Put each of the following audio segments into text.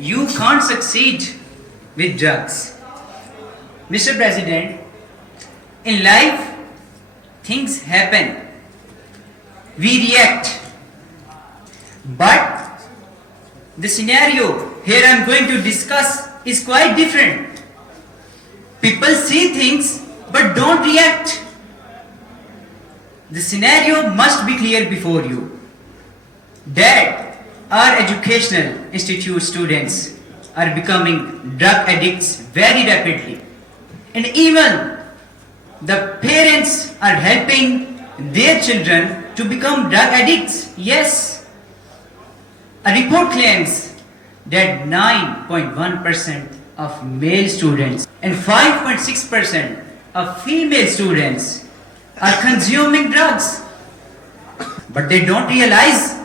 you can't succeed with drugs. Mr. President, in life, things happen. We react. But the scenario here I'm going to discuss is quite different. People see things but don't react. The scenario must be clear before you. That our educational institute students are becoming drug addicts very rapidly. And even the parents are helping their children to become drug addicts. Yes. A report claims that 9.1% of male students and 5.6% of female students are consuming drugs. But they don't realize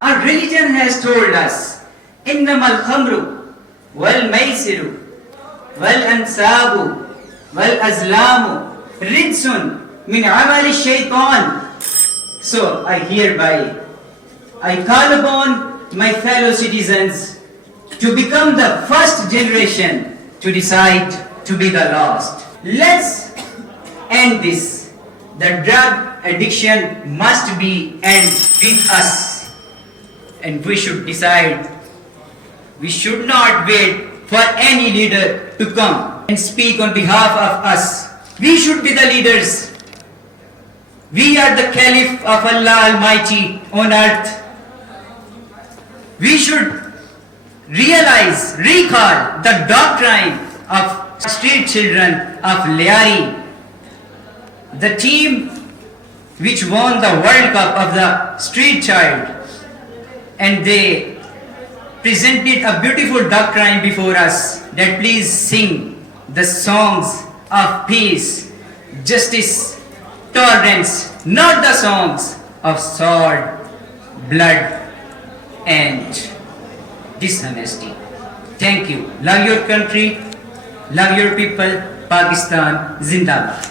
our religion has told us, إِنَّمَا الْخَمْرُ وَالْمَيْسِرُ وَالْأَنْسَابُ وَالْأَزْلَامُ رِجْسٌ مِنْ عَمَلِ الشَّيْطَانِ. So I call upon my fellow citizens to become the first generation to decide to be the last. Let's end this. The drug addiction must be end with us. And we should decide. We should not wait for any leader to come and speak on behalf of us. We should be the leaders. We are the Caliph of Allah Almighty on earth. We should realize, recall the doctrine of street children of Lyari, the team which won the World Cup of the street child, and they presented a beautiful doctrine before us that please sing the songs of peace, justice, tolerance, not the songs of sword, blood, and dishonesty. Thank you. Love your country, love your people. Pakistan Zindabad.